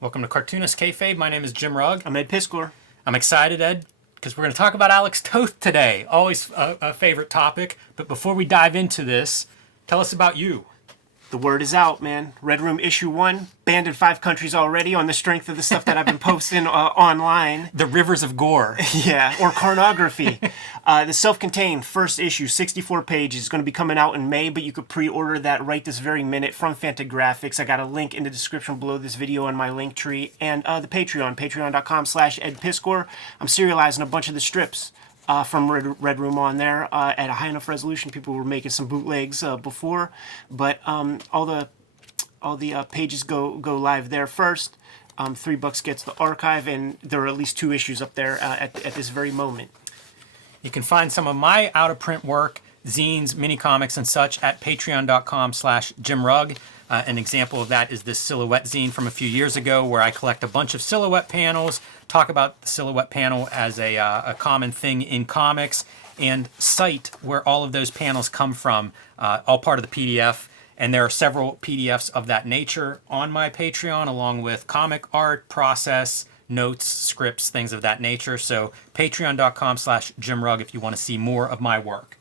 Welcome to Cartoonist Kayfabe. My name is Jim Rugg. I'm Ed Piskor. I'm excited, Ed, because we're going to talk about Alex Toth today. Always a favorite topic. But before we dive into this, tell us about you. The word is out, man. Red Room Issue 1, banned in 5 countries already on the strength of the stuff that I've been posting online. The rivers of gore. Yeah, or pornography. The self-contained first issue, 64 pages, is going to be coming out in May, but you could pre-order that right this very minute from Fantagraphics. I got a link in the description below this video on my link tree. And the Patreon, patreon.com/edpiskor. I'm serializing a bunch of the strips from Red Room on there at a high enough resolution. People were making some bootlegs before, but all the pages go live there first. $3 gets the archive, and there are at least 2 issues up there at this very moment. You can find some of my out-of-print work, zines, mini comics, and such at patreon.com/JimRugg. An example of that is this silhouette zine from a few years ago where I collect a bunch of silhouette panels, talk about the silhouette panel as a common thing in comics, and cite where all of those panels come from, all part of the PDF. And there are several PDFs of that nature on my Patreon, along with comic art, process, notes, scripts, things of that nature. So patreon.com/JimRugg if you want to see more of my work.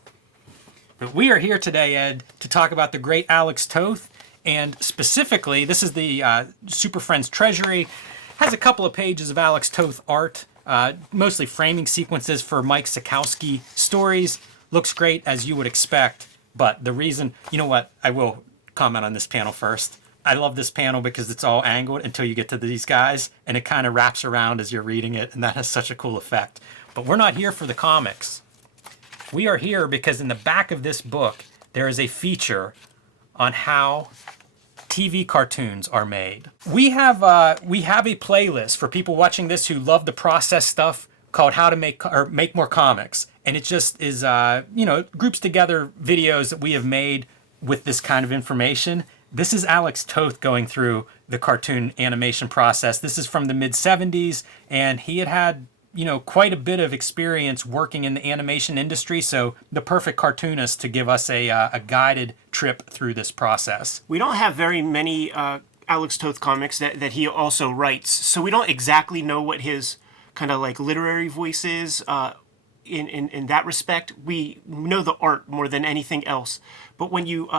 But we are here today, Ed, to talk about the great Alex Toth. And specifically, this is the Super Friends Treasury. Has a couple of pages of Alex Toth art, mostly framing sequences for Mike Sekowsky stories. Looks great, as you would expect. But the reason, you know what, I will comment on this panel first. I love this panel because it's all angled until you get to these guys, and it kind of wraps around as you're reading it, and that has such a cool effect. But we're not here for the comics. We are here because in the back of this book, there is a feature on how TV cartoons are made. We have a playlist for people watching this who love the process stuff called How to Make More Comics. And it just is, groups together videos that we have made with this kind of information. This is Alex Toth going through the cartoon animation process. This is from the mid-70s, and he had quite a bit of experience working in the animation industry, so the perfect cartoonist to give us a guided trip through this process. We don't have very many Alex Toth comics that he also writes, so we don't exactly know what his kind of like literary voice is in that respect. We know the art more than anything else, but when you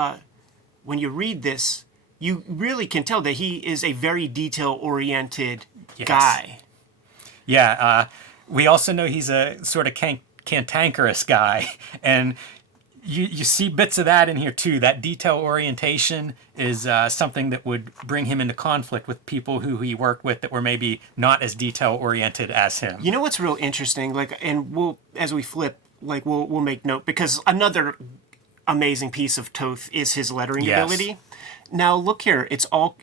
read this, you really can tell that he is a very detail-oriented guy. Yeah, we also know he's a sort of cantankerous guy, and you see bits of that in here too. That detail orientation is something that would bring him into conflict with people who he worked with that were maybe not as detail oriented as him. You know what's real interesting? And we'll, as we flip, we'll make note, because another amazing piece of Toth is his lettering ability. Now look here, it's all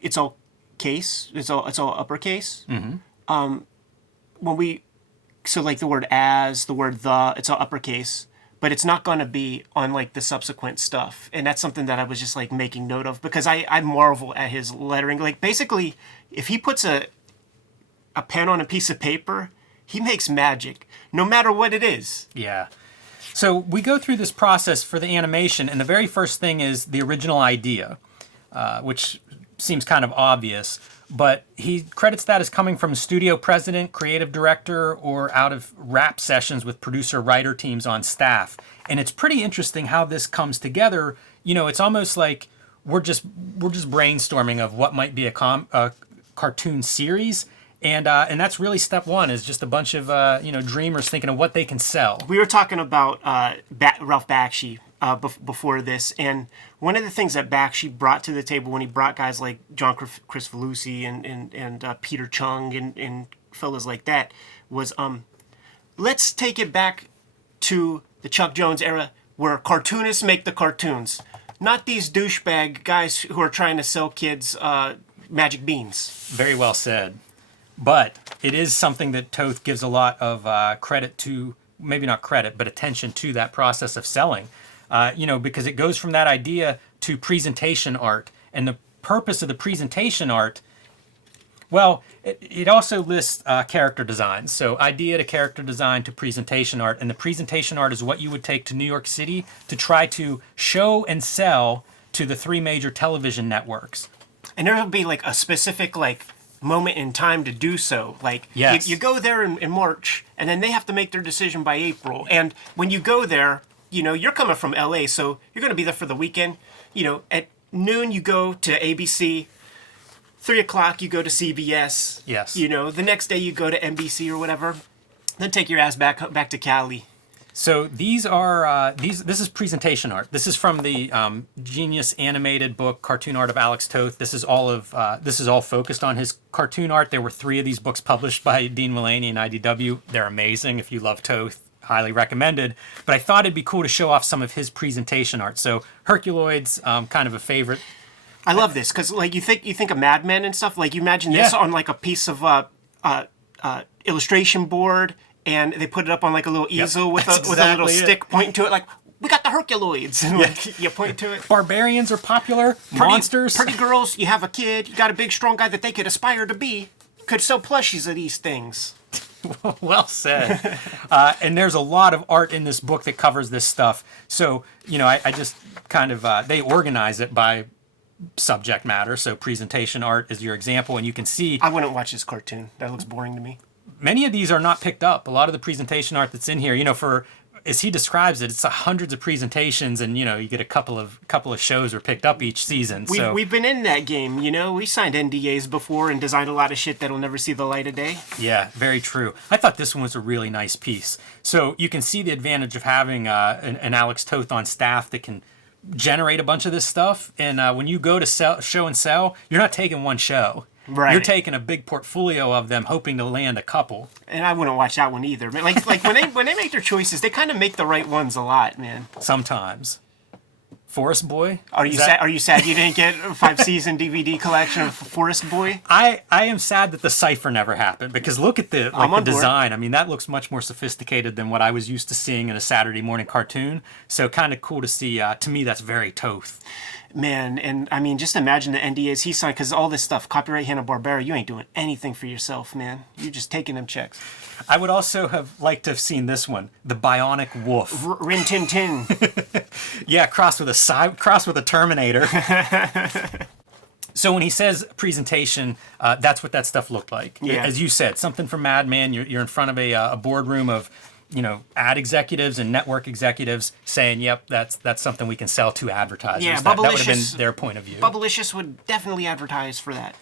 case, it's all uppercase. Mm-hmm. So like the word as, the word the, it's all uppercase, but it's not going to be on like the subsequent stuff. And that's something that I was just like making note of, because I marvel at his lettering. Like basically, if he puts a pen on a piece of paper, he makes magic, no matter what it is. Yeah. So we go through this process for the animation, and the very first thing is the original idea, which seems kind of obvious. But he credits that as coming from studio president, creative director, or out of rap sessions with producer-writer teams on staff. And it's pretty interesting how this comes together. It's almost like we're just brainstorming of what might be a cartoon series. And that's really step one, is just a bunch of dreamers thinking of what they can sell. We were talking about Ralph Bakshi before this, and one of the things that Bakshi brought to the table when he brought guys like John Kricfalusi and Peter Chung and fellas like that was, let's take it back to the Chuck Jones era, where cartoonists make the cartoons, not these douchebag guys who are trying to sell kids magic beans. Very well said. But it is something that Toth gives a lot of credit to, maybe not credit, but attention to that process of selling. Because it goes from that idea to presentation art. And the purpose of the presentation art, well, it also lists character designs. So idea to character design to presentation art. And the presentation art is what you would take to New York City to try to show and sell to the 3 major television networks. And there will be like a specific like moment in time to do so. Like, Yes. you go there in March, and then they have to make their decision by April. And when you go there, you're coming from LA, so you're going to be there for the weekend. At noon, you go to ABC. 3 o'clock, you go to CBS. Yes. The next day, you go to NBC or whatever. Then take your ass back to Cali. So these are this is presentation art. This is from the Genius animated book Cartoon Art of Alex Toth. This is all focused on his cartoon art. There were 3 of these books published by Dean Mullaney and IDW. They're amazing. If you love Toth, highly recommended. But I thought it'd be cool to show off some of his presentation art. So Herculoids, kind of a favorite. I love this because like you think of Mad Men and stuff. Like you imagine this on like a piece of illustration board. And they put it up on like a little easel with a little stick pointing to it, like, we got the Herculoids. And like, you point to it. Barbarians are popular. Monsters. Pretty girls, you have a kid, you got a big, strong guy that they could aspire to be. Could sell plushies of these things. Well said. And there's a lot of art in this book that covers this stuff. So, I just kind of, they organize it by subject matter. So presentation art is your example. And you can see. I wouldn't watch this cartoon. That looks boring to me. Many of these are not picked up. A lot of the presentation art that's in here, for as he describes it, it's hundreds of presentations, and you get a couple of shows are picked up each season. We've been in that game. We signed NDAs before and designed a lot of shit that'll never see the light of day. Yeah, very true. I thought this one was a really nice piece. So you can see the advantage of having an Alex Toth on staff that can generate a bunch of this stuff. And when you go to show and sell, you're not taking one show. Right. You're taking a big portfolio of them, hoping to land a couple. And I wouldn't watch that one either. But like when they make their choices, they kind of make the right ones a lot, man. Sometimes. Forest Boy. Are you sad you didn't get a 5-season DVD collection of Forest Boy? I am sad that the cipher never happened, because look at the design. I mean, that looks much more sophisticated than what I was used to seeing in a Saturday morning cartoon. So kind of cool to see. To me, that's very Toth. Man, and I mean, just imagine the NDAs he signed, because all this stuff, copyright Hanna-Barbera, you ain't doing anything for yourself, man. You're just taking them checks. I would also have liked to have seen this one, the Bionic Wolf. Rin Tin Tin. Yeah, crossed with a Terminator. So when he says presentation, that's what that stuff looked like. Yeah. As you said, something from Mad Men. You're in front of a boardroom of ad executives and network executives saying, "Yep, that's something we can sell to advertisers." Yeah, that would have been their point of view. Bubblicious would definitely advertise for that.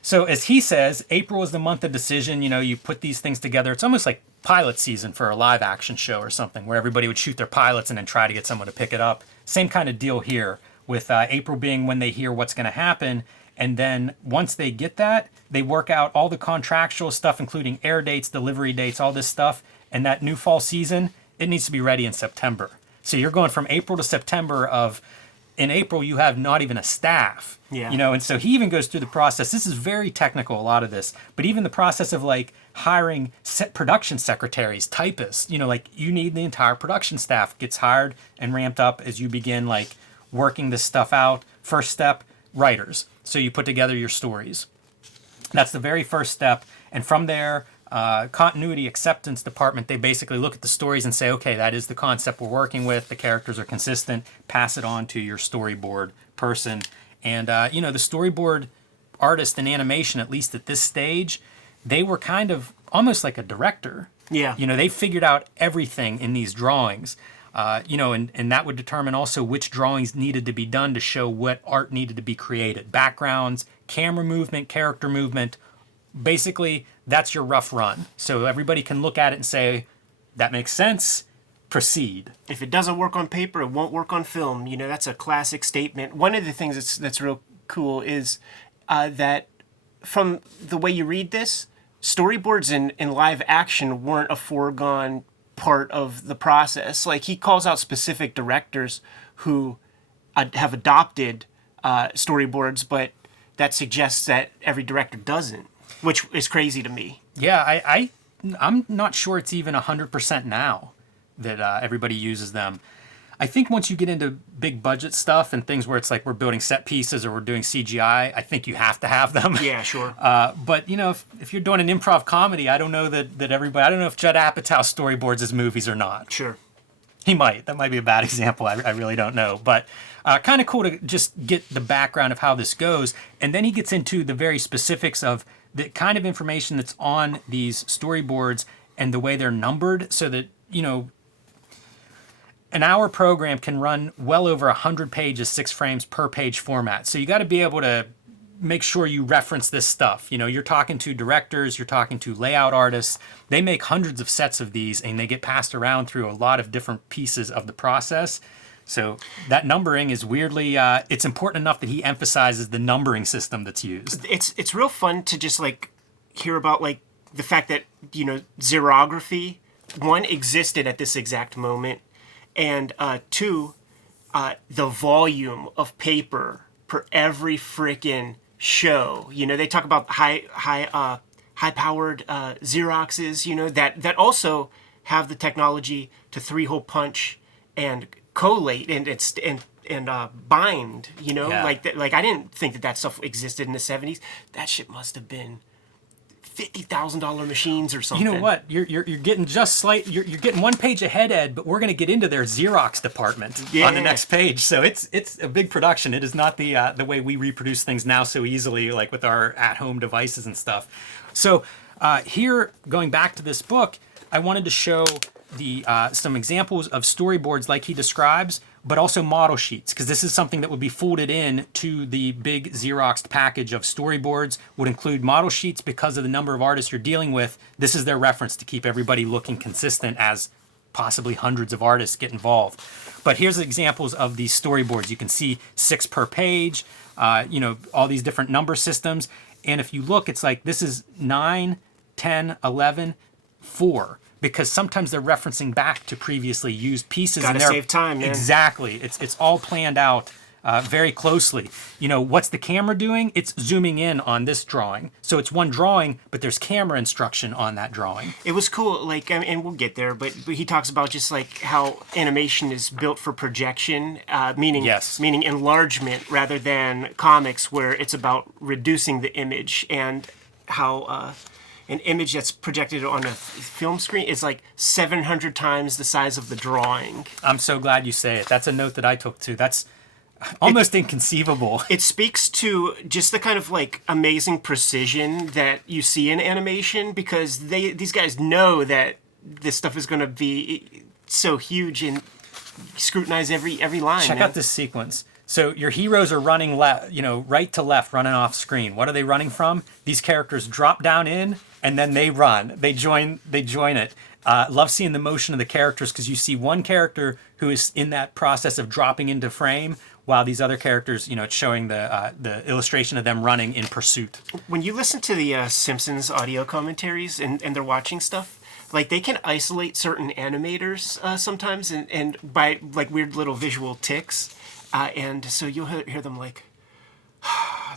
So as he says, April is the month of decision. You put these things together. It's almost like pilot season for a live action show or something, where everybody would shoot their pilots and then try to get someone to pick it up. Same kind of deal here, with April being when they hear what's going to happen. And then once they get that, they work out all the contractual stuff, including air dates, delivery dates, all this stuff. And that new fall season, it needs to be ready in September. So you're going from April to September in April, you have not even a staff. Yeah. And so he even goes through the process. This is very technical, a lot of this. But even the process of like hiring production secretaries, typists, you need the entire production staff gets hired and ramped up as you begin like working this stuff out. First step, writers. So you put together your stories. That's the very first step. And from there, continuity acceptance department, they basically look at the stories and say, okay, that is the concept we're working with. The characters are consistent. Pass it on to your storyboard person. And, the storyboard artist in animation, at least at this stage, they were kind of almost like a director. Yeah. They figured out everything in these drawings. And that would determine also which drawings needed to be done to show what art needed to be created. Backgrounds, camera movement, character movement. Basically, that's your rough run. So everybody can look at it and say, that makes sense, proceed. If it doesn't work on paper, it won't work on film. That's a classic statement. One of the things that's real cool is that from the way you read this, storyboards in live action weren't a foregone part of the process. Like, he calls out specific directors who have adopted storyboards, but that suggests that every director doesn't, which is crazy to me. Yeah, I'm not sure it's even 100% now that everybody uses them. I think once you get into big budget stuff and things where it's like we're building set pieces or we're doing CGI, I think you have to have them. Yeah, sure. But if you're doing an improv comedy, I don't know that everybody. I don't know if Judd Apatow storyboards his movies or not. Sure. He might. That might be a bad example. I really don't know. But kind of cool to just get the background of how this goes. And then he gets into the very specifics of the kind of information that's on these storyboards and the way they're numbered, so that, an hour program can run well over 100 pages, 6 frames per page format. So you got to be able to make sure you reference this stuff. You're talking to directors, you're talking to layout artists. They make hundreds of sets of these, and they get passed around through a lot of different pieces of the process. So that numbering is weirdly, it's important enough that he emphasizes the numbering system that's used. It's real fun to just like hear about like the fact that, xerography, one, existed at this exact moment, and two, the volume of paper per every freaking show. They talk about high-powered Xeroxes, that also have the technology to 3-hole punch and collate and bind. Yeah. Like I didn't think that stuff existed in the 70s. That shit must have been $50,000 machines or something. You know what? You're getting you're getting one page ahead, Ed, but we're going to get into their Xerox department on the next page. So it's a big production. It is not the way we reproduce things now so easily, like with our at-home devices and stuff. So here, going back to this book, I wanted to show the some examples of storyboards like he describes, but also model sheets, because this is something that would be folded in to the big Xeroxed package of storyboards. Would include model sheets because of the number of artists you're dealing with. This is their reference to keep everybody looking consistent as possibly hundreds of artists get involved. But here's examples of these storyboards. You can see 6 per page, all these different number systems. And if you look, it's like this is 9, 10, 11, 4. Because sometimes they're referencing back to previously used pieces. Gotta save time, man. Exactly. It's all planned out very closely. What's the camera doing? It's zooming in on this drawing. So it's one drawing, but there's camera instruction on that drawing. It was cool, and we'll get there, but he talks about just like how animation is built for projection, meaning enlargement rather than comics where it's about reducing the image, and how an image that's projected on a film screen is like 700 times the size of the drawing. I'm so glad you say it. That's a note that I took too. That's almost inconceivable. It speaks to just the kind of like amazing precision that you see in animation, because these guys know that this stuff is going to be so huge and scrutinize every line. Check out this sequence. So your heroes are running right to left, running off screen. What are they running from? These characters drop down in, and then they run. They join it. Love seeing the motion of the characters, because you see one character who is in that process of dropping into frame, while these other characters, it's showing the illustration of them running in pursuit. When you listen to the Simpsons audio commentaries and they're watching stuff, like they can isolate certain animators sometimes and by like weird little visual tics. And so you'll hear them like,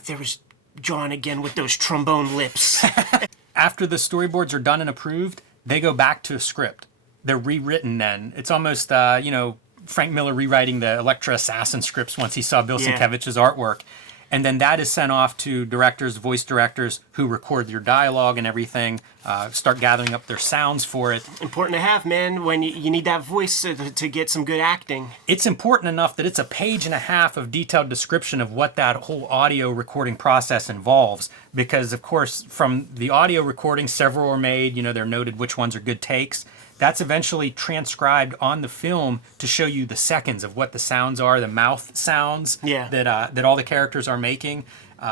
there was John again with those trombone lips. After the storyboards are done and approved, they go back to a script. They're rewritten then. It's almost, Frank Miller rewriting the Elektra Assassin scripts once he saw Bill Sienkiewicz's artwork. And then that is sent off to directors, voice directors, who record your dialogue and everything, start gathering up their sounds for it. Important to have, man, when you need that voice to get some good acting. It's important enough that it's a page and a half of detailed description of what that whole audio recording process involves. Because, of course, from the audio recording, several are made. They're noted which ones are good takes. That's eventually transcribed on the film to show you the seconds of what the sounds are, the mouth sounds that all the characters are making,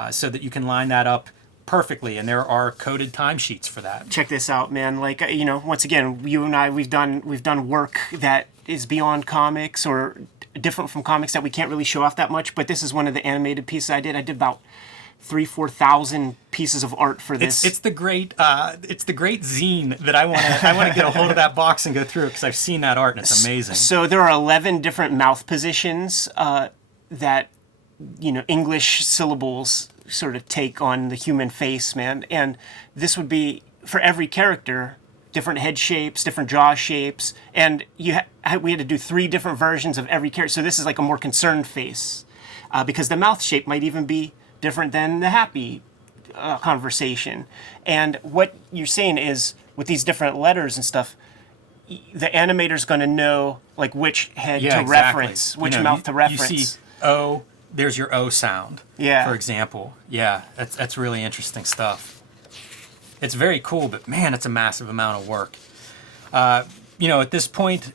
so that you can line that up perfectly. And there are coded timesheets for that. Check this out, man. Like, once again, you and I, we've done work that is beyond comics or different from comics that we can't really show off that much. But this is one of the animated pieces I did. I did about 3,000-4,000 pieces of art for this. It's the great zine that I want to get a hold of that box and go through, because I've seen that art and it's amazing. So there are 11 different mouth positions that English syllables sort of take on the human face, man. And this would be for every character, different head shapes, different jaw shapes, and we had to do 3 different versions of every character. So this is like a more concerned face, because the mouth shape might even be different than the happy conversation. And what you're saying is, with these different letters and stuff, the animator's going to know like which head to reference, which mouth to reference. You see there's your O sound, for example. Yeah, that's really interesting stuff. It's very cool, but man, it's a massive amount of work. At this point,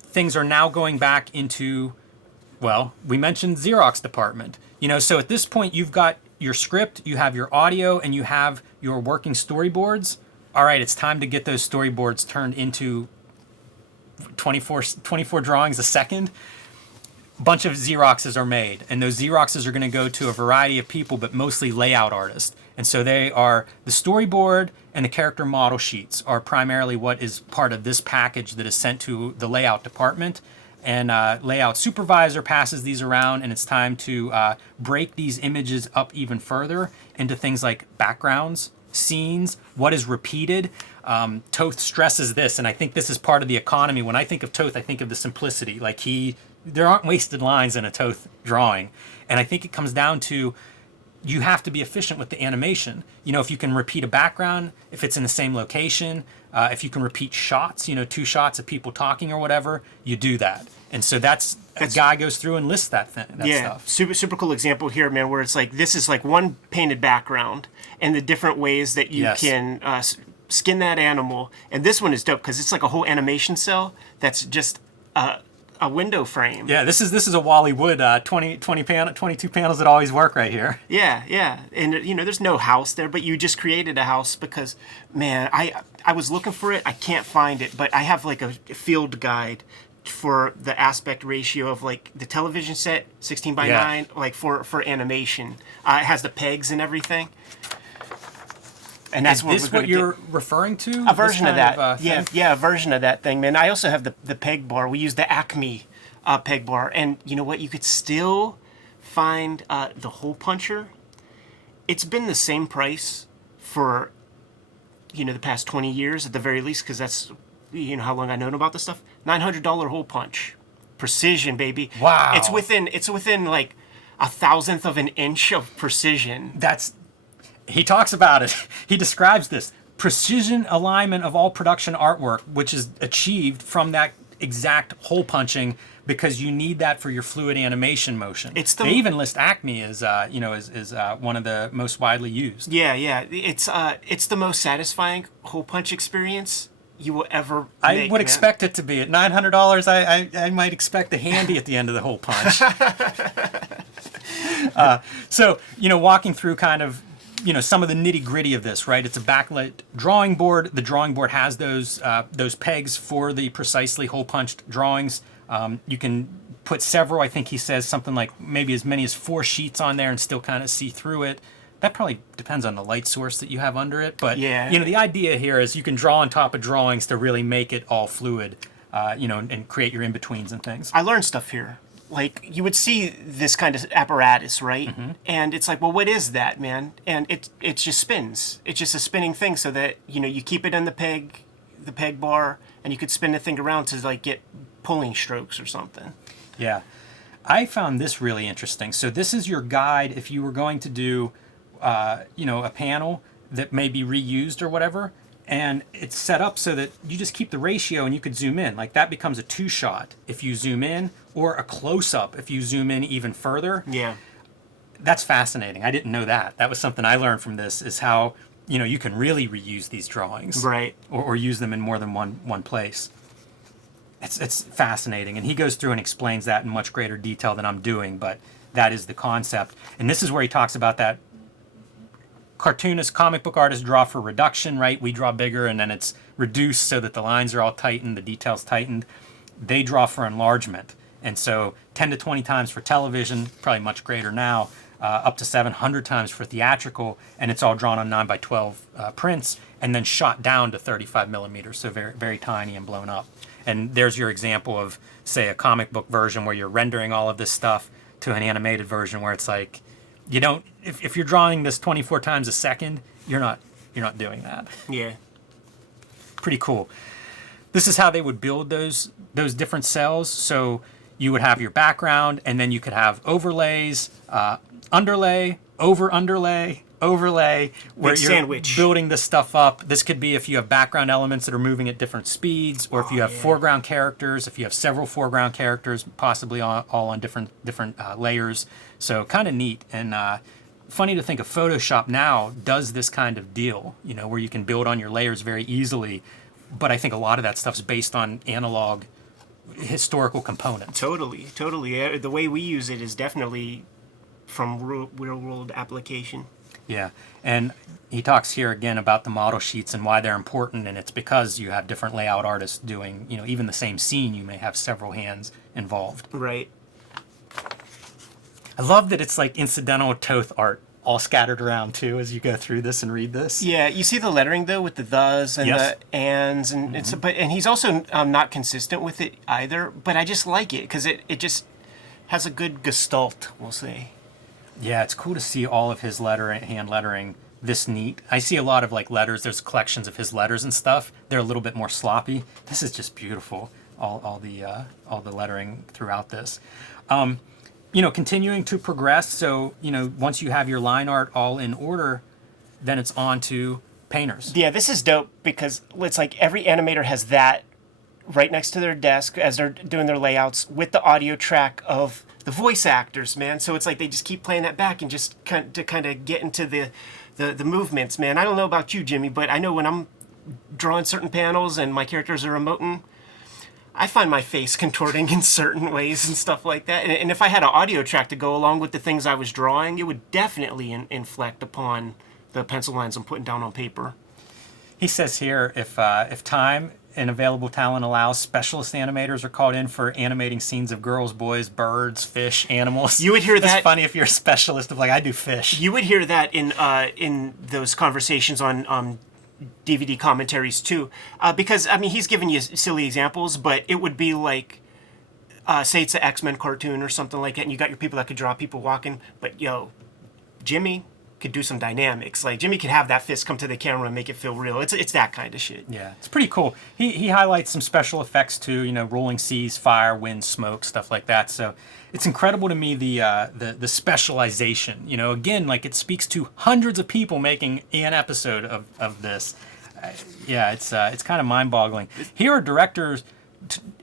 things are now going back into, well, we mentioned Xerox department. So at this point, you've got your script, you have your audio, and you have your working storyboards. All right, it's time to get those storyboards turned into 24 drawings a second. Bunch of Xeroxes are made, and those Xeroxes are going to go to a variety of people, but mostly layout artists. And so they are the storyboard and the character model sheets are primarily what is part of this package that is sent to the layout department. And layout supervisor passes these around, and it's time to break these images up even further into things like backgrounds, scenes, what is repeated. Toth stresses this, and I think this is part of the economy. When I think of Toth, I think of the simplicity. Like there aren't wasted lines in a Toth drawing. And I think it comes down to you have to be efficient with the animation. If you can repeat a background, if it's in the same location, if you can repeat shots, 2 shots of people talking or whatever, you do that. And so that's a guy goes through and lists that stuff. Super cool example here, man, where it's like this is like one painted background and the different ways that you can skin that animal. And this one is dope because it's like a whole animation cell that's just a window frame. Yeah, this is a Wally Wood 22 panels that always work right here. Yeah. And there's no house there, but you just created a house because, man, I was looking for it. I can't find it, but I have like a field guide for the aspect ratio of like the television set 16 by 9 like for animation. It has the pegs and everything. And that's what you're referring to? A version of that. A version of that thing, man. I also have the peg bar. We use the Acme peg bar. And you know what? You could still find the hole puncher. It's been the same price for, the past 20 years at the very least, because that's, how long I've known about this stuff. $900 hole punch. Precision, baby. Wow. It's within like 1,000th of an inch of precision. He talks about it. He describes this precision alignment of all production artwork, which is achieved from that exact hole punching because you need that for your fluid animation motion. They even list Acme as one of the most widely used. Yeah. It's the most satisfying hole punch experience you will ever make. I would expect it to be at $900. I might expect a handy at the end of the hole punch. So walking through kind of some of the nitty gritty of this, right? It's a backlit drawing board. The drawing board has those pegs for the precisely hole punched drawings. You can put several. I think he says something like maybe as many as 4 sheets on there and still kind of see through it. That probably depends on the light source that you have under it. But the idea here is you can draw on top of drawings to really make it all fluid, and create your in-betweens and things. I learned stuff here. Like, you would see this kind of apparatus, right? Mm-hmm. And it's like, well, what is that, man? And it just spins. It's just a spinning thing so that, you keep it in the peg bar, and you could spin the thing around to, like, get pulling strokes or something. Yeah. I found this really interesting. So this is your guide if you were going to do, a panel that may be reused or whatever. And it's set up so that you just keep the ratio and you could zoom in. Like that becomes a 2-shot if you zoom in, or a close-up if you zoom in even further. Yeah. That's fascinating. I didn't know that. That was something I learned from this, is how, you can really reuse these drawings. Right. Or use them in more than one place. It's fascinating. And he goes through and explains that in much greater detail than I'm doing, but that is the concept. And this is where he talks about that cartoonist, comic book artists draw for reduction, right? We draw bigger and then it's reduced so that the lines are all tightened, the details tightened. They draw for enlargement. And so 10 to 20 times for television, probably much greater now, up to 700 times for theatrical, and it's all drawn on 9x12 prints and then shot down to 35 millimeters, so very, very tiny and blown up. And there's your example of, say, a comic book version where you're rendering all of this stuff to an animated version where it's like, you don't, if you're drawing this 24 times a second, you're not doing that. Yeah. Pretty cool. This is how they would build those different cells. So you would have your background, and then you could have overlays, underlay, underlay, overlay, where Big you're sandwich. Building this stuff up. This could be if you have background elements that are moving at different speeds, or if you have foreground characters, if you have several foreground characters, possibly all on different layers. So kind of neat. And funny to think of Photoshop now does this kind of deal, you know, where you can build on your layers very easily. But I think a lot of that stuff's based on analog historical components. Totally. The way we use it is definitely from real world application. Yeah, and he talks here again about the model sheets and why they're important, and it's because you have different layout artists doing, you know, even the same scene, you may have several hands involved. Right. I love that it's like incidental TOTH art all scattered around too as you go through this and read this. Yeah, you see the lettering though with the thes and Yes. the ands, and and he's also not consistent with it either. But I just like it because it just has a good gestalt, we'll say. Yeah, it's cool to see all of his hand lettering this neat. I see a lot of like letters. There's collections of his letters and stuff. They're a little bit more sloppy. This is just beautiful. All the lettering throughout this. You know, continuing to progress. So, you know, once you have your line art all in order, then it's on to painters. Yeah, this is dope because it's like every animator has that right next to their desk as they're doing their layouts with the audio track of the voice actors, man. So it's like they just keep playing that back and just kind of get into the movements, man. I don't know about you, Jimmy, but I know when I'm drawing certain panels and my characters are emoting, I find my face contorting in certain ways and stuff like that. And if I had an audio track to go along with the things I was drawing, it would definitely inflect upon the pencil lines I'm putting down on paper. He says here, if time and available talent allows, specialist animators are called in for animating scenes of girls, boys, birds, fish, animals. You would hear that. It's funny if you're a specialist of like, I do fish. You would hear that in those conversations on DVD commentaries too, because I mean he's giving you silly examples, but it would be like, say it's an X-Men cartoon or something like that, and you got your people that could draw people walking, but yo, Jimmy could do some dynamics. Like Jimmy could have that fist come to the camera and make it feel real. It's that kind of shit. Yeah, it's pretty cool. He highlights some special effects too, you know, rolling seas, fire, wind, smoke, stuff like that. So it's incredible to me the specialization. You know, again, like it speaks to hundreds of people making an episode of this. Yeah, it's kind of mind-boggling. Here are directors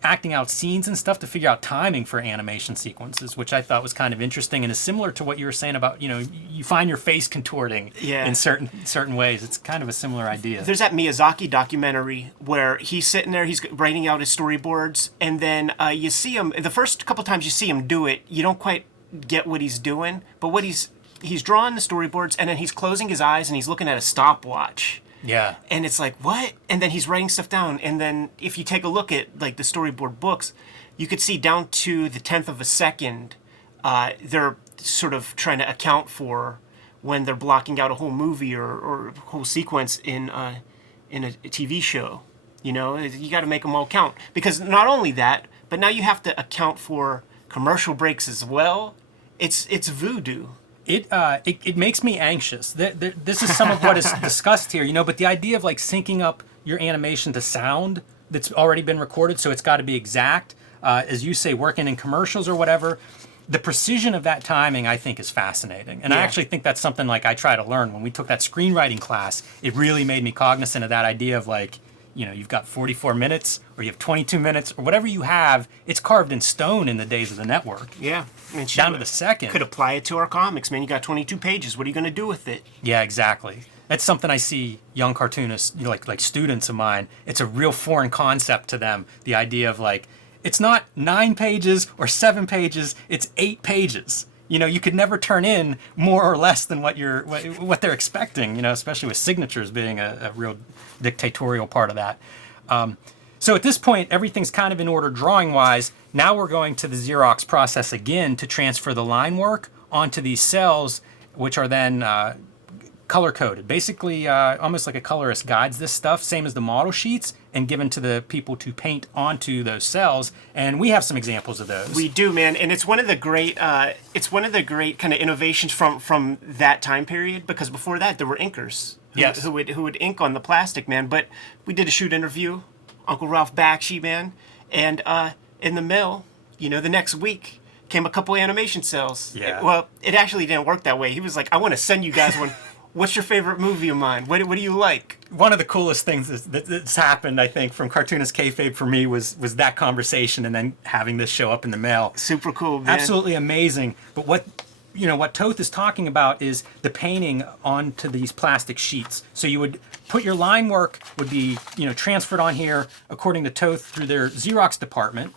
acting out scenes and stuff to figure out timing for animation sequences, which I thought was kind of interesting and is similar to what you were saying about, you know, you find your face contorting in certain ways. It's kind of a similar idea. There's that Miyazaki documentary where he's sitting there, he's writing out his storyboards, and then you see him, the first couple times you see him do it, you don't quite get what he's doing, but what he's drawing the storyboards, and then he's closing his eyes and he's looking at a stopwatch. Yeah. And it's like, what? And then he's writing stuff down. And then if you take a look at like the storyboard books, you could see down to the 10th of a second, they're sort of trying to account for when they're blocking out a whole movie or a whole sequence in a TV show. You know, you got to make them all count. Because not only that, but now you have to account for commercial breaks as well. It's voodoo. It makes me anxious. This is some of what is discussed here, you know, but the idea of like syncing up your animation to sound that's already been recorded, so it's got to be exact, as you say, working in commercials or whatever, the precision of that timing I think is fascinating. And I actually think that's something like I try to learn. When we took that screenwriting class, it really made me cognizant of that idea of like, you know, you've got 44 minutes or you have 22 minutes or whatever you have, it's carved in stone in the days of the network. Yeah. And down to the second. Could apply it to our comics, man. You got 22 pages. What are you going to do with it? Yeah, exactly. That's something I see young cartoonists, you know, like students of mine, it's a real foreign concept to them. The idea of like, it's not 9 pages or 7 pages, it's 8 pages. You know, you could never turn in more or less than what they're expecting, you know, especially with signatures being a real dictatorial part of that. So at this point, everything's kind of in order drawing-wise. Now we're going to the Xerox process again to transfer the line work onto these cells, which are then color-coded. Basically, almost like a colorist guides this stuff, same as the model sheets, and given to the people to paint onto those cells. And we have some examples of those. We do, man, and it's one of the great kind of innovations from that time period, because before that there were inkers who would ink on the plastic, man. But we did a shoot interview, Uncle Ralph Bakshi, man, and in the mail, you know, the next week came a couple animation cells. Yeah. It actually didn't work that way. He was like, I want to send you guys one. What's your favorite movie of mine? What do you like? One of the coolest things that's happened, I think, from Cartoonist Kayfabe for me was that conversation and then having this show up in the mail. Super cool, man. Absolutely amazing. But what what TOTH is talking about is the painting onto these plastic sheets. So you would put your line work would be, transferred on here according to TOTH through their Xerox department,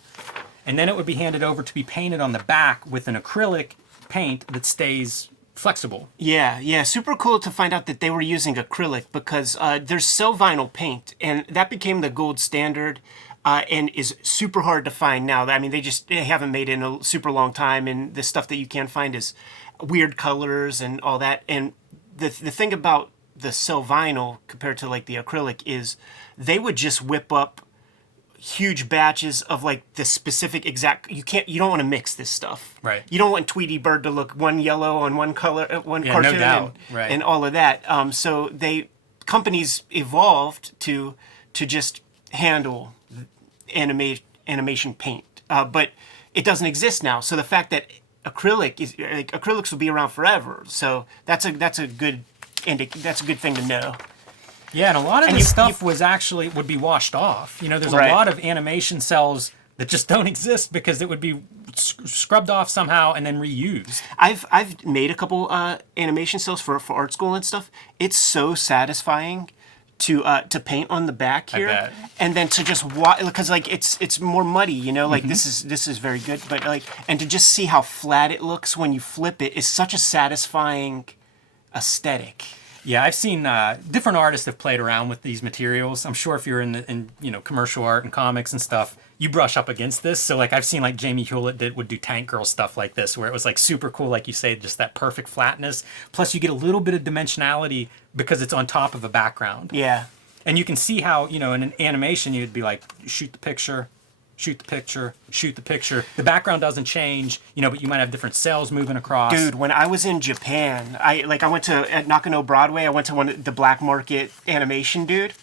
and then it would be handed over to be painted on the back with an acrylic paint that stays flexible. Yeah, super cool to find out that they were using acrylic because there's cell vinyl paint, and that became the gold standard. And is super hard to find now. I mean, they haven't made it in a super long time, and the stuff that you can find is weird colors and all that. And the thing about the cell vinyl compared to like the acrylic is they would just whip up huge batches of like the specific exact. You don't want to mix this stuff. Right. You don't want Tweety Bird to look one yellow on one color, one cartoon, no doubt. Right. and all of that. So companies evolved to just handle animation paint, but it doesn't exist now. So the fact that acrylics will be around forever. So that's a good thing to know. Yeah, and a lot of this stuff would be washed off. There's a lot of animation cells that just don't exist because it would be scrubbed off somehow and then reused. I've made a couple animation cells for art school and stuff. It's so satisfying to paint on the back here, I bet. and then to just watch, because like it's more muddy, like this is very good, but like, and to just see how flat it looks when you flip it is such a satisfying aesthetic. Yeah, I've seen different artists have played around with these materials. I'm sure if you're in commercial art and comics and stuff, you brush up against this. So like I've seen like Jamie Hewlett would do Tank Girl stuff like this, where it was like super cool, like you say, just that perfect flatness. Plus you get a little bit of dimensionality because it's on top of a background. Yeah. And you can see how, in an animation you'd be like, shoot the picture, shoot the picture, shoot the picture. The background doesn't change, but you might have different cells moving across. Dude, when I was in Japan, I went to at Nakano Broadway. I went to the black market animation, dude.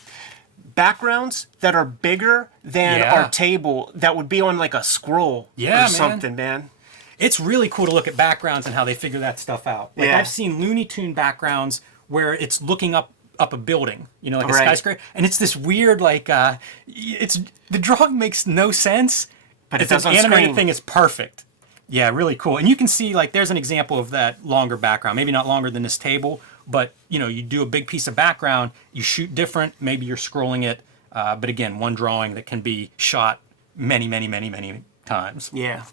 Backgrounds that are bigger than our table that would be on like a scroll or something, man. It's really cool to look at backgrounds and how they figure that stuff out. Like I've seen Looney Tune backgrounds where it's looking up a building, like a skyscraper, and it's this weird the drawing makes no sense, but it's an animated thing is perfect. Yeah, really cool. And you can see like there's an example of that longer background, maybe not longer than this table, but you do a big piece of background, you shoot different, maybe you're scrolling it, but again, one drawing that can be shot many, many, many, many times. Yeah.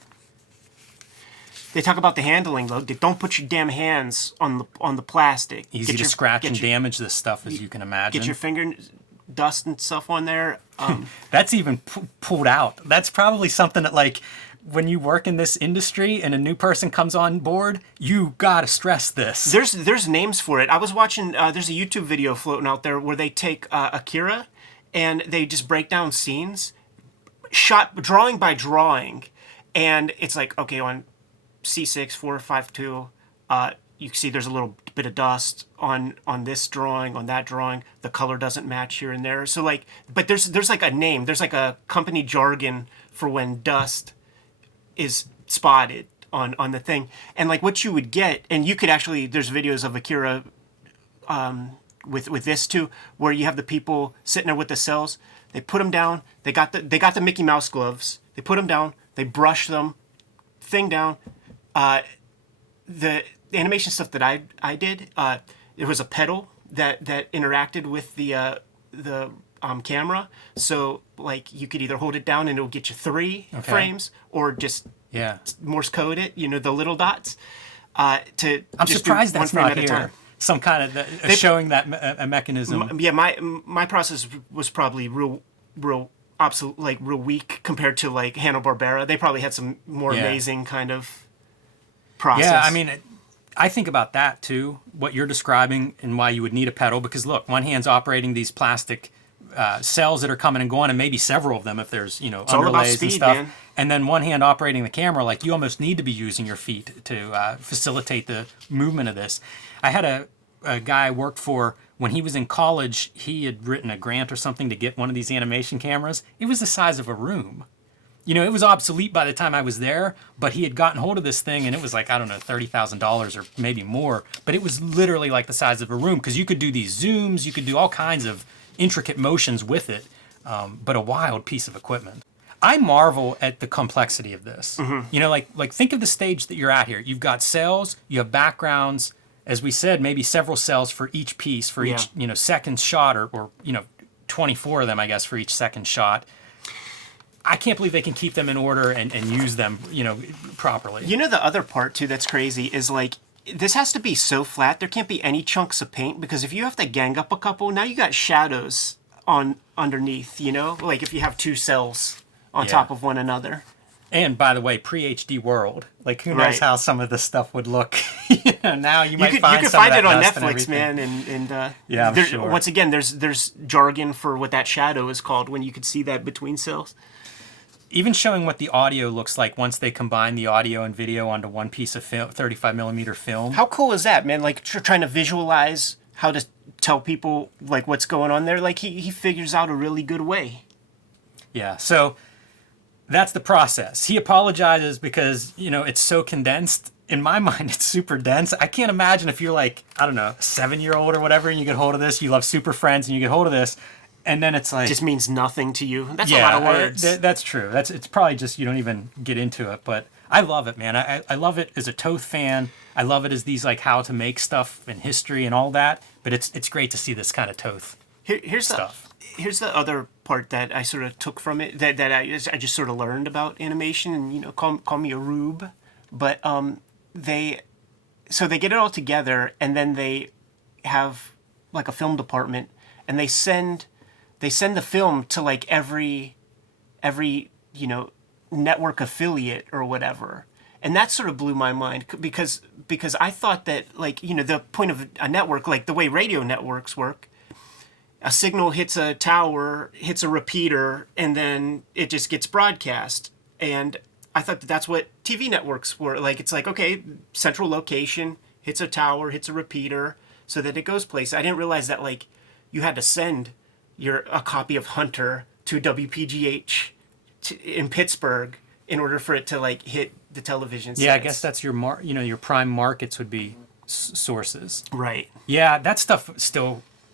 They talk about the handling though. Don't put your damn hands on the plastic. Easy to scratch and damage this stuff, as you can imagine. Get your finger dust and stuff on there. That's even pulled out. That's probably something that like when you work in this industry and a new person comes on board, you gotta stress this. There's names for it. I was watching. There's a YouTube video floating out there where they take Akira and they just break down scenes, shot drawing by drawing, and it's like okay on C6 452. You can see there's a little bit of dust on this drawing, on that drawing. The color doesn't match here and there. So like, but there's like a name. There's like a company jargon for when dust is spotted on the thing. And like what you would get, and you could actually, there's videos of Akira with this too, where you have the people sitting there with the cells. They put them down. They got the Mickey Mouse gloves. They put them down. They brush them, thing down. The animation stuff that I did, there was a pedal that interacted with the camera. So like you could either hold it down and it'll get you 3 frames, or just Morse code it. The little dots. I'm surprised that's not here. Some kind of showing that a mechanism. My process was probably real obsolete, like real weak compared to like Hanna-Barbera. They probably had some more amazing kind of process. Yeah, I mean, I think about that too, what you're describing and why you would need a pedal, because look, one hand's operating these plastic cells that are coming and going, and maybe several of them if there's, it's underlays speed, and stuff. Man. And then one hand operating the camera, like you almost need to be using your feet to facilitate the movement of this. I had a guy I worked for, when he was in college, he had written a grant or something to get one of these animation cameras. It was the size of a room. It was obsolete by the time I was there, but he had gotten hold of this thing, and it was like, I don't know, $30,000 or maybe more. But it was literally like the size of a room, because you could do these zooms, you could do all kinds of intricate motions with it, but a wild piece of equipment. I marvel at the complexity of this. You know, like think of the stage that you're at here. You've got cells, you have backgrounds, as we said, maybe several cells for each piece, for each, second shot, or 24 of them, I guess, for each second shot. I can't believe they can keep them in order and use them, properly. You know, the other part too that's crazy is like, this has to be so flat. There can't be any chunks of paint, because if you have to gang up a couple, now you got shadows on underneath, like if you have two cells on top of one another. And by the way, pre-HD world, like who knows Right. how some of this stuff would look. Now you might You find could some of find that it on dust and Netflix, everything. man, and Yeah, I'm sure. once again, there's jargon for what that shadow is called when you could see that between cells. Even showing what the audio looks like once they combine the audio and video onto one piece of film, 35 millimeter film. How cool is that, man? Like trying to visualize how to tell people like what's going on there. Like he figures out a really good way. Yeah, so that's the process. He apologizes because, it's so condensed. In my mind, it's super dense. I can't imagine if you're like, I don't know, a 7-year-old or whatever, and you get hold of this, you love Super Friends, and you get hold of this, and then it's like... Just means nothing to you. That's a lot of words. That's true. It's probably just you don't even get into it, but I love it, man. I love it as a Toth fan. I love it as these like how to make stuff and history and all that, but it's great to see this kind of Toth Here's stuff. Here's the other part that I sort of took from it that I just sort of learned about animation, and call me a rube, but they get it all together, and then they have like a film department, and they send the film to like every network affiliate or whatever. And that sort of blew my mind because I thought that like the point of a network, like the way radio networks work, a signal hits a tower, hits a repeater, and then it just gets broadcast. And I thought that's what TV networks were. Like, it's like, okay, central location, hits a tower, hits a repeater, so that it goes places. I didn't realize that, like, you had to send a copy of Hunter to WPGH in Pittsburgh in order for it to, like, hit the television sets. Yeah, I guess that's your your prime markets would be sources. Right. Yeah, that stuff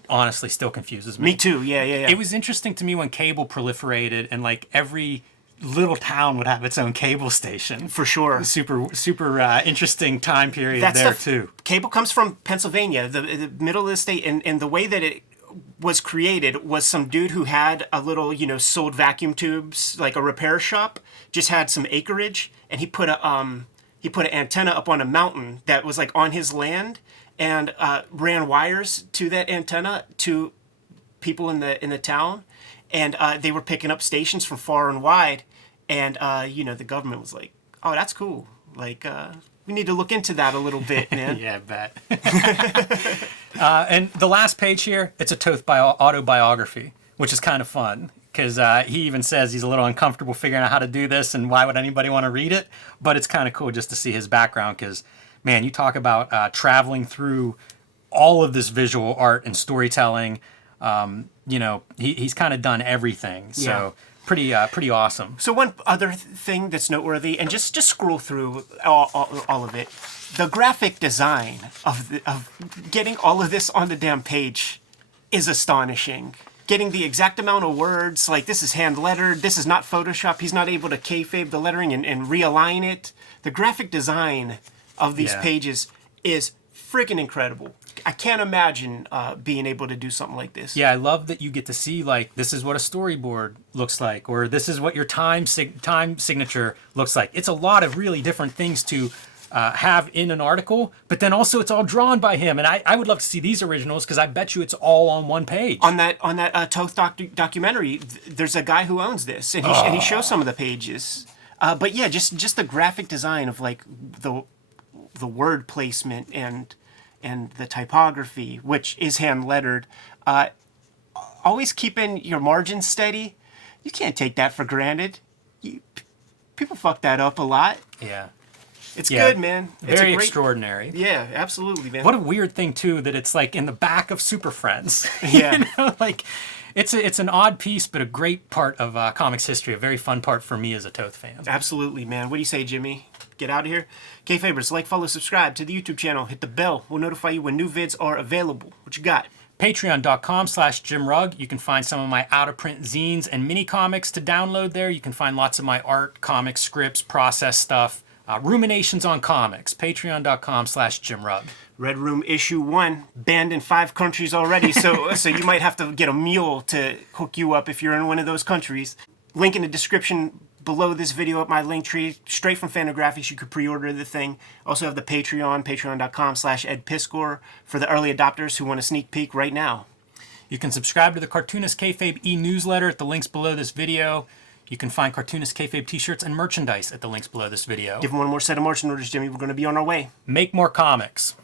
honestly still confuses me. Me too. Yeah. It was interesting to me when cable proliferated and like every little town would have its own cable station. For sure. Super interesting time period too. Cable comes from Pennsylvania, the middle of the state, and the way that it was created was some dude who had a little, sold vacuum tubes, like a repair shop, just had some acreage, and he put an antenna up on a mountain that was like on his land, and ran wires to that antenna to people in the town, and they were picking up stations from far and wide, and the government was like, "Oh, that's cool. Like, we need to look into that a little bit, man." Yeah, I bet. And the last page here, it's a Toth autobiography, which is kind of fun because he even says he's a little uncomfortable figuring out how to do this and why would anybody want to read it, but it's kind of cool just to see his background because, man, you talk about traveling through all of this visual art and storytelling. He's kind of done everything. So pretty awesome. So one other thing that's noteworthy, and just scroll through all of it, the graphic design of getting all of this on the damn page is astonishing. Getting the exact amount of words, like this is hand lettered, this is not Photoshop. He's not able to kayfabe the lettering and realign it. The graphic design of these pages is freaking incredible. I can't imagine being able to do something like this. Yeah, I love that you get to see, like, this is what a storyboard looks like, or this is what your time signature looks like. It's a lot of really different things to have in an article, but then also it's all drawn by him. And I would love to see these originals because I bet you it's all on one page. On that TOTH documentary, there's a guy who owns this, and he shows some of the pages. But yeah, just the graphic design of like the word placement and the typography, which is hand lettered. Always keeping your margins steady. You can't take that for granted. People fuck that up a lot. Yeah. It's good, man. It's Very extraordinary. Yeah, absolutely, man. What a weird thing too that it's like in the back of Super Friends. Yeah. Like it's an odd piece, but a great part of comics history. A very fun part for me as a Toth fan. Absolutely, man. What do you say, Jimmy? Get out of here. Kayfabers, like, follow, subscribe to the YouTube channel. Hit the bell. We'll notify you when new vids are available. What you got? Patreon.com/JimRugg. You can find some of my out-of-print zines and mini comics to download there. You can find lots of my art, comic scripts, process stuff, ruminations on comics. Patreon.com/JimRugg. Red Room issue 1 banned in 5 countries already, so you might have to get a mule to hook you up if you're in one of those countries. Link in the description below this video at my link tree, straight from Fantagraphics. You could pre-order the thing. Also have the Patreon, patreon.com/EdPiskor for the early adopters who want a sneak peek right now. You can subscribe to the Cartoonist Kayfabe e-newsletter at the links below this video. You can find Cartoonist Kayfabe t-shirts and merchandise at the links below this video. Give them one more set of marching orders, Jimmy. We're going to be on our way. Make more comics.